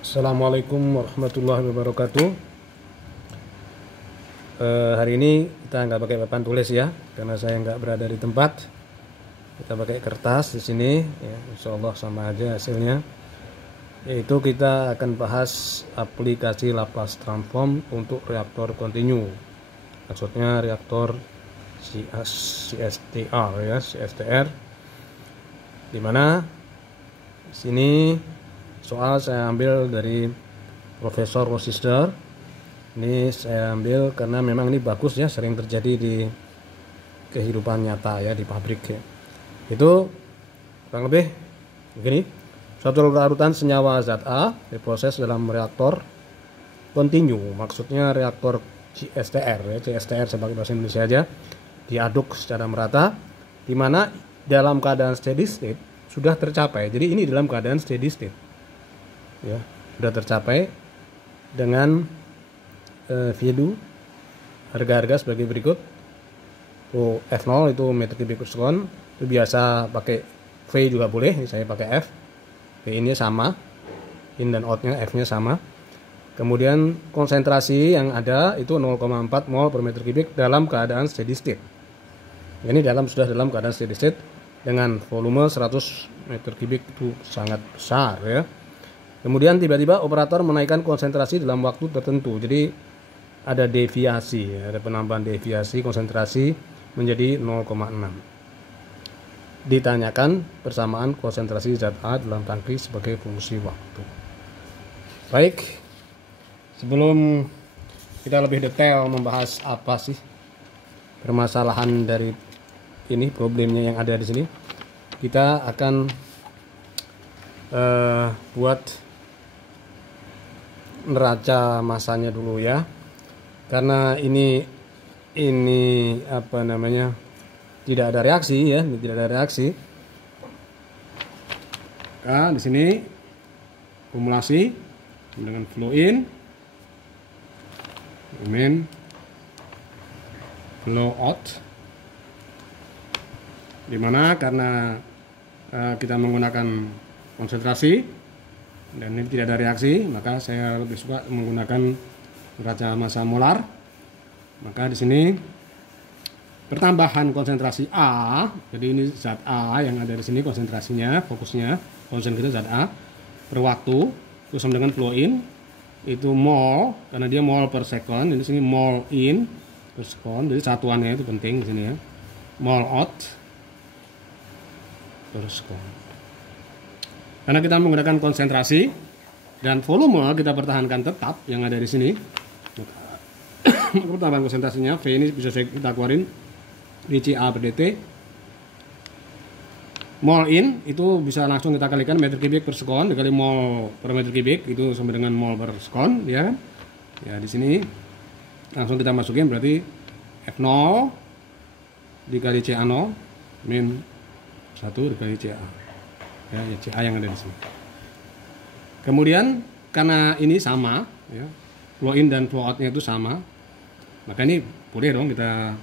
Assalamualaikum warahmatullahi wabarakatuh. Hari ini kita nggak pakai papan tulis ya, karena saya nggak berada di tempat. Kita pakai kertas di sini, ya, insya Allah sama aja hasilnya. Yaitu kita akan bahas aplikasi Laplace Transform untuk reaktor kontinu. Maksudnya reaktor CSTR ya, CSTR. Dimana di sini soal saya ambil dari Profesor Rosister. Ini saya ambil karena memang ini bagus ya, sering terjadi di kehidupan nyata ya, di pabrik ya. Itu kurang lebih begini. Suatu larutan senyawa zat A diproses dalam reaktor kontinu, maksudnya reaktor CSTR ya, CSTR sebagai bahasa Indonesia aja, diaduk secara merata, di mana dalam keadaan steady state sudah tercapai. Jadi ini dalam keadaan steady state ya, sudah tercapai dengan value harga-harga sebagai berikut. F0 itu meter kubik per sekon, itu biasa pakai V juga boleh, ini saya pakai F. V ini sama, in dan out-nya F-nya sama. Kemudian konsentrasi yang ada itu 0,4 mol per meter kubik dalam keadaan steady state. Ini sudah dalam keadaan steady state dengan volume 100 meter kubik, itu sangat besar ya. Kemudian tiba-tiba operator menaikkan konsentrasi dalam waktu tertentu. Jadi ada deviasi, ada penambahan deviasi konsentrasi menjadi 0,6. Ditanyakan persamaan konsentrasi zat A dalam tangki sebagai fungsi waktu. Baik, sebelum kita lebih detail membahas apa sih permasalahan dari ini, problemnya yang ada di sini, kita akan buat neraca masanya dulu ya, karena ini apa namanya, tidak ada reaksi ya, tidak ada reaksi. Nah, di sini akumulasi dengan flow in, flow out, dimana karena kita menggunakan konsentrasi dan ini tidak ada reaksi, maka saya lebih suka menggunakan neraca massa molar. Maka di sini pertambahan konsentrasi A, jadi ini zat A yang ada di sini konsentrasinya, fokusnya, konsen kita zat A per waktu, itu sama dengan flow in, itu mol, karena dia mol per second, di sini mol in per second, jadi satuannya itu penting di sini ya, mol out per second. Karena kita menggunakan konsentrasi dan volume kita pertahankan tetap yang ada di sini, pertambahan konsentrasinya V ini bisa kita keluarin dCA per dt. Mol in itu bisa langsung kita kalikan meter kubik per sekon dikali mol per meter kubik, itu sama dengan mol per sekon ya kan. Ya di sini langsung kita masukin, berarti F0 dikali CA0 min 1 dikali CA ya, CA yang ada di sini. Kemudian karena ini sama ya, flow in dan flow out-nya itu sama, maka ini boleh dong kita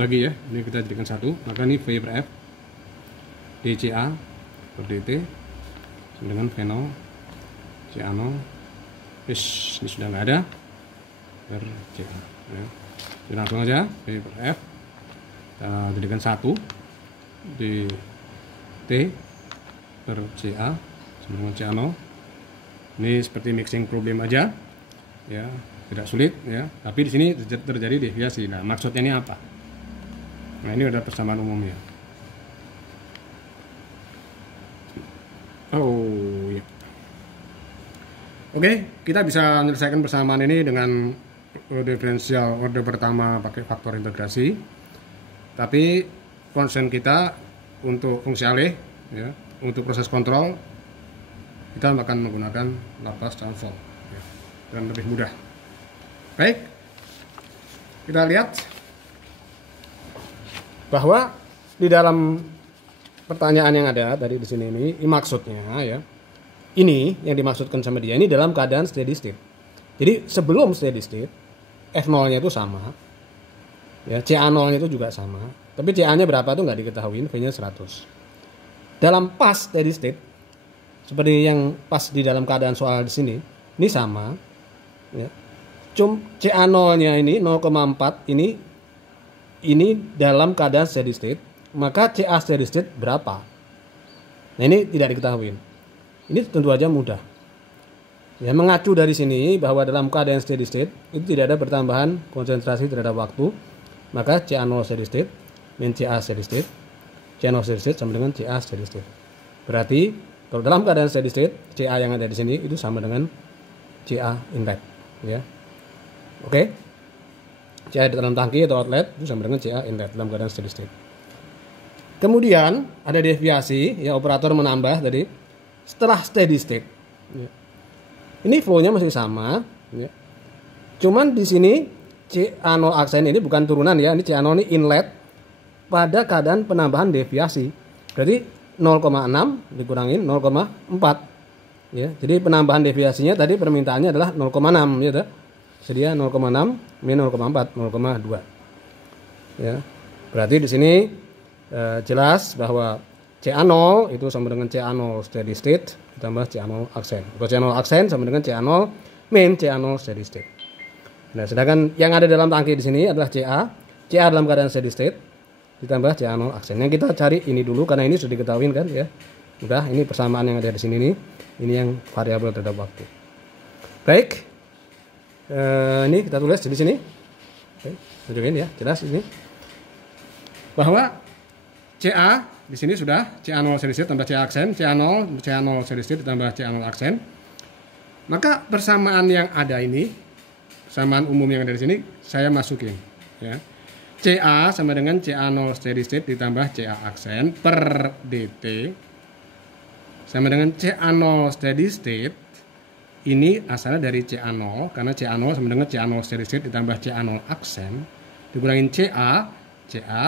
bagi ya, ini kita jadikan satu, maka ini V per F dCA per dt sama dengan V0 CA0 ini sudah nggak ada per CA ya. Jadi langsung aja V per F kita jadikan satu di T per CA sama dengan CA0. Ini seperti mixing problem aja ya, tidak sulit ya, tapi di sini terjadi deviasi. Nah, maksudnya ini apa? Nah, ini ada persamaan umumnya. Oh ya. Oke, kita bisa menyelesaikan persamaan ini dengan diferensial order pertama pakai faktor integrasi. Tapi concern kita untuk fungsi alih ya, untuk proses kontrol kita akan menggunakan Laplace transform ya, dan lebih mudah. Baik, kita lihat bahwa di dalam pertanyaan yang ada tadi di sini ini maksudnya ya, ini yang dimaksudkan sama dia ini dalam keadaan steady state. Jadi sebelum steady state F0-nya itu sama ya, CA0-nya itu juga sama, tapi CA-nya berapa itu nggak diketahui, V-nya 100. Dalam pas steady state seperti yang pas di dalam keadaan soal di sini, ini sama ya. CA0-nya ini 0,4 ini dalam keadaan steady state, maka CA steady state berapa? Nah, ini tidak diketahui. Ini tentu saja mudah. Ya, mengacu dari sini bahwa dalam keadaan steady state itu tidak ada pertambahan konsentrasi terhadap waktu, maka CA0 steady state min CA steady state, CA0 steady state sama dengan CA steady state. Berarti kalau dalam keadaan steady state, CA yang ada di sini itu sama dengan CA inlet, ya. Oke. CA di dalam tangki atau outlet itu sama dengan CA inlet dalam keadaan steady state. Kemudian ada deviasi, ya, operator menambah tadi setelah steady state. Ya. Ini flow-nya masih sama, ya. Cuman di sini CA0 aksen ini bukan turunan, ya. Ini CA0 ini inlet pada keadaan penambahan deviasi. Berarti 0,6 dikurangin 0,4. Ya. Jadi penambahan deviasinya tadi permintaannya adalah 0,6, ya. Sedia 0,6 min 0,4, 0,2. Ya. Berarti di sini jelas bahwa CA0 itu sama dengan CA0 steady state ditambah CA0 aksen. Kalau CA0 aksen sama dengan CA0 min CA0 steady state. Nah, sedangkan yang ada dalam tangki di sini adalah CA dalam keadaan steady state ditambah CA0 aksen. Yang kita cari ini dulu karena ini sudah diketahui kan, ya. Udah, ini persamaan yang ada di sini nih. Ini yang variabel terhadap waktu. Baik. Ini kita tulis di sini. Oke, tunjukin ya, jelas ini. Bahwa CA di sini sudah CA0 steady state tambah CA aksen, CA0 steady state ditambah CA0 aksen. Maka persamaan yang ada ini, persamaan umum yang ada di sini saya masukin, ya. CA sama dengan CA0 steady state ditambah CA aksen per dt sama dengan CA0 steady state. Ini asalnya dari CA0 karena CA0 sama dengan CA0 steady state ditambah CA0 aksen dikurangin CA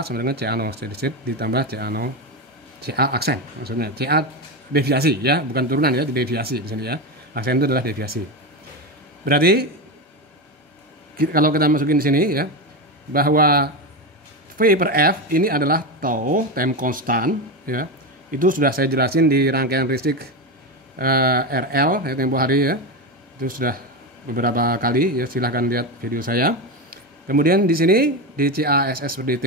sama dengan CA0 steady state ditambah CA aksen. Maksudnya CA deviasi, ya, bukan turunan, ya, deviasi di sini, ya. Aksen itu adalah deviasi. Berarti kalau kita masukin di sini, ya, bahwa V per F ini adalah tau, time constant, ya. Itu sudah saya jelasin di rangkaian listrik RL, ya, tempo hari, ya. Itu sudah beberapa kali, ya, silahkan lihat video saya. Kemudian di sini DCA SS per dt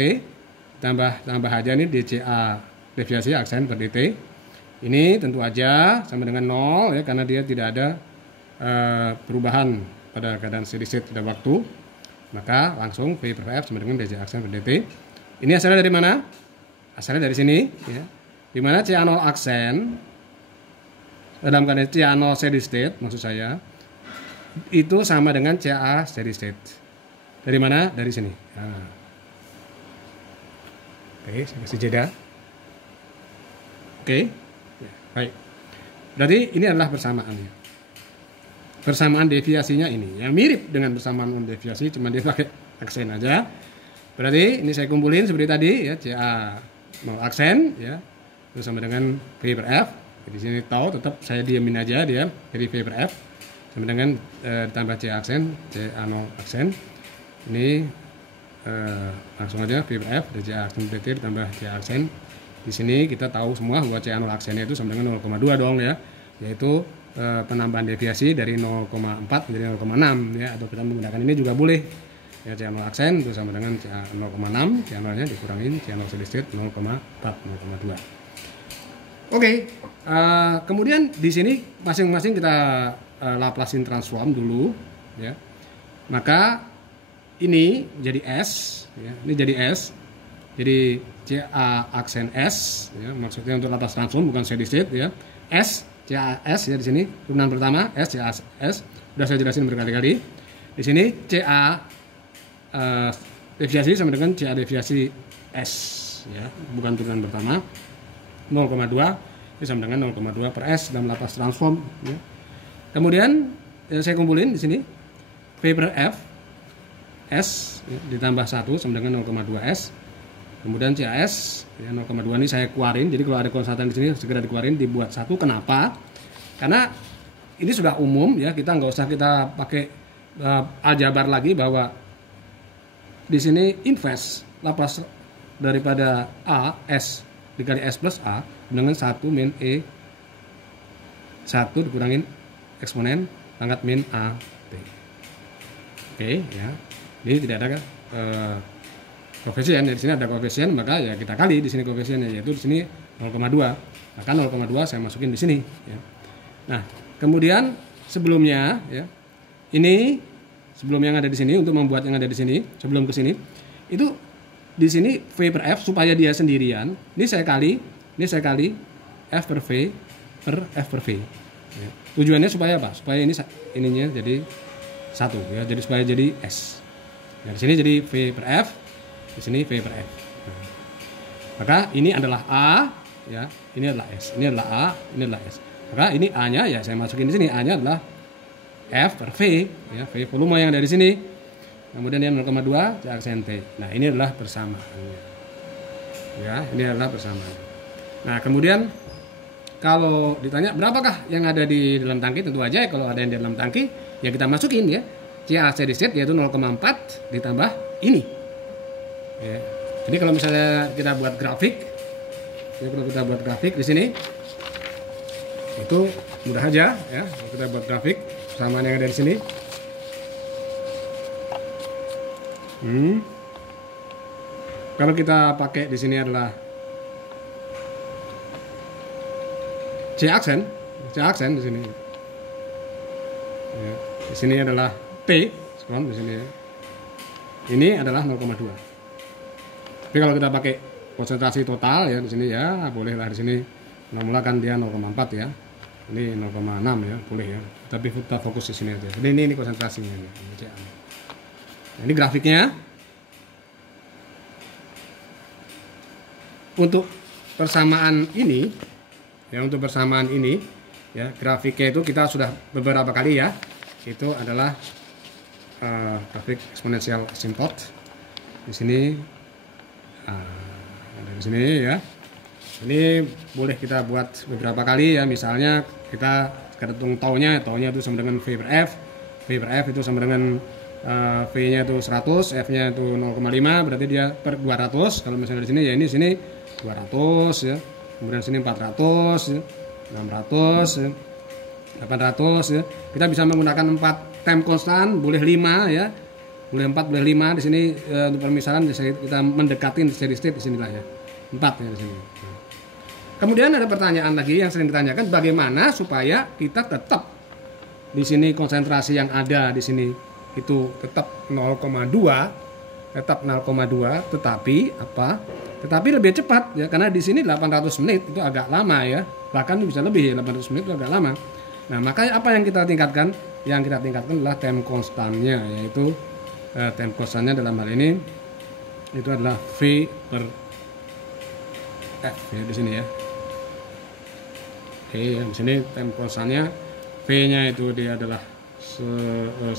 tambah aja nih DCA deviasi aksen per dt. Ini tentu aja sama dengan 0, ya, karena dia tidak ada perubahan pada keadaan steady state pada waktu. Maka langsung V per F sama dengan DCA aksen per dt. Ini asalnya dari mana? Asalnya dari sini, ya. Di mana CA0 aksen dalam keadaan CA0 steady state, maksud saya, itu sama dengan CA steady state. Dari mana? Dari sini. Nah. Oke, saya kasih jeda. Oke, ya, baik. Berarti ini adalah persamaannya. Persamaan deviasinya ini, yang mirip dengan persamaan deviasi, cuma dia pakai aksen aja. Berarti ini saya kumpulin seperti tadi, ya, CA0 aksen, ya, itu sama dengan V per F. Di sini tahu tetap saya diamin aja dia, jadi V per F sama dengan ditambah CA aksen, CA0 aksen. Ini langsung aja V per F dari CA aksen dt ditambah CA aksen. Di sini kita tahu semua bahwa CA0 aksennya itu sama dengan 0,2 dong, ya, yaitu penambahan deviasi dari 0,4 menjadi 0,6, ya, atau kita menggunakan ini juga boleh, ya. CA0 aksen itu sama dengan CA 0,6, CA0 nya dikurangin CA0 steady state 0,4, 0,2. Oke, kemudian di sini masing-masing kita Laplacian transform dulu, ya. Maka ini jadi S, ya. Ini jadi S. Jadi CA aksen S, ya, maksudnya untuk Laplace transform bukan steady state, ya. S, CA S, ya, di sini turunan pertama S, CA S. Sudah saya jelasin berkali-kali. Di sini CA deviasi sama dengan CA deviasi S, ya, bukan turunan pertama. 0,2 ini sama dengan 0,2 per S dalam Laplace transform, ya. Kemudian saya kumpulin di sini V per F S, ya, ditambah 1 sama dengan 0,2 S. Kemudian CAS, ya, 0,2 ini saya keluarin. Jadi kalau ada konstantan di sini segera dikeluarin, dibuat 1. Kenapa? Karena ini sudah umum, ya, kita nggak usah kita pakai aljabar lagi bahwa di sini inverse Laplace daripada A S dikali S plus A dengan 1 min E 1 dikurangin eksponen pangkat min A/T. Oke, ya. Ini tidak ada koefisien. Di sini ada koefisien, maka ya kita kali di sini koefisiennya, yaitu di sini 0,2. Maka 0,2 saya masukin di sini, ya. Nah, kemudian sebelumnya, ya, ini sebelum yang ada di sini, untuk membuat yang ada di sini, sebelum ke sini, itu di sini V per F supaya dia sendirian. Ini saya kali F per V per F per V. Ya. Tujuannya supaya apa? Supaya ininya jadi 1, ya. Jadi supaya jadi S. Nah, di sini jadi V per F, di sini V per F. Nah, maka ini adalah A, ya. Ini adalah S. Ini adalah A, ini adalah S. Maka ini A-nya ya saya masukin di sini. A-nya adalah F per V, ya, V volume yang dari sini. Kemudian yang 0,2 C aksen T. Nah, ini adalah persamaannya. Ya, ini adalah persamaan. Nah, kemudian kalau ditanya berapakah yang ada di dalam tangki, tentu aja kalau ada yang di dalam tangki ya kita masukin, ya. CA steady state yaitu 0,4 ditambah ini. Ya. Jadi kalau misalnya kita buat grafik, ya, kalau kita buat grafik di sini itu mudah aja, ya. Kita buat grafik persamaan yang ada di sini. Kalau kita pakai di sini adalah C aksen di sini. Ya, di sini adalah T, sekon di sini. Ya. Ini adalah 0,2. Tapi kalau kita pakai konsentrasi total, ya, di sini ya bolehlah di sini. Mula kan dia 0,4, ya. Ini 0,6, ya, boleh, ya. Tapi kita fokus di sini aja. Jadi ini konsentrasinya, ini. Nah, ini grafiknya. Untuk persamaan ini, ya, untuk persamaan ini, ya, grafiknya itu kita sudah beberapa kali, ya. Itu adalah grafik eksponensial asymptot. Di sini, ada di sini, ya. Ini boleh kita buat beberapa kali, ya. Misalnya kita hitung taunya itu sama dengan V per F. V per F itu sama dengan V-nya itu 100, F-nya itu 0,5, berarti dia per 200. Kalau misalnya di sini, ya, ini sini 200, ya. Kemudian sini 400, ya. 600, ya. 800, ya. Kita bisa menggunakan 4 time konstan, boleh 5, ya. Boleh 4, boleh 5 di sini, untuk permisalan kita mendekatin steady state di sinilah, ya. 4, ya, di sini. Nah. Kemudian ada pertanyaan lagi yang sering ditanyakan, bagaimana supaya kita tetap di sini konsentrasi yang ada di sini itu tetap 0,2, tetapi apa? Tetapi lebih cepat, ya, karena di sini 800 menit itu agak lama, ya. Bahkan bisa lebih, ya, 800 menit itu agak lama. Nah, makanya apa yang kita tingkatkan? Yang kita tingkatkan adalah time constantnya, yaitu time constantnya dalam hal ini itu adalah V per F, ya, di sini, ya. Oke, ya, di sini time constantnya V-nya itu dia adalah 100,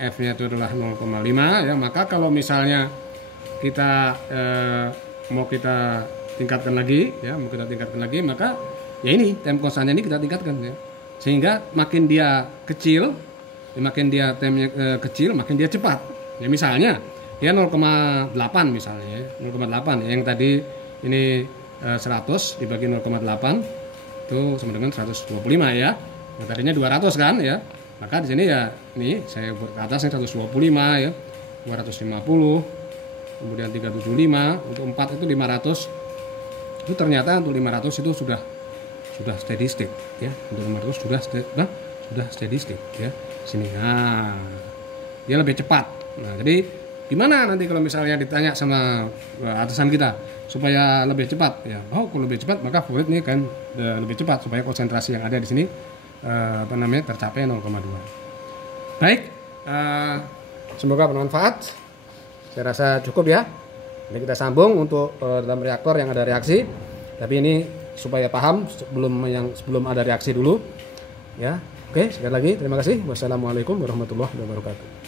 F-nya itu adalah 0,5, ya. Maka kalau misalnya kita mau kita tingkatkan lagi, ya, maka ya ini time constantnya ini kita tingkatkan, ya. Sehingga makin dia kecil, ya, makin dia time-nya kecil, makin dia cepat. Ya, misalnya dia 0,8 misalnya, ya, 0,8, ya, yang tadi ini 100 dibagi 0,8 itu sama dengan 125, ya. Yang tadinya 200 kan, ya. Maka di sini, ya, ini saya buat ke atasnya 125, ya. 250, kemudian 375, untuk 4 itu 500. Itu ternyata untuk 500 itu sudah steady state, ya. Untuk 500 sudah steady state, ya. Sini. Nah, dia lebih cepat. Nah, jadi gimana nanti kalau misalnya ditanya sama atasan kita supaya lebih cepat, ya. Oh, kalau lebih cepat maka fluid ini kan lebih cepat supaya konsentrasi yang ada di sini tercapai 0,2. Baik, semoga bermanfaat. Saya rasa cukup, ya. Ini kita sambung untuk dalam reaktor yang ada reaksi. Tapi ini supaya paham sebelum ada reaksi dulu, ya. Oke, sekali lagi terima kasih. Wassalamualaikum warahmatullahi wabarakatuh.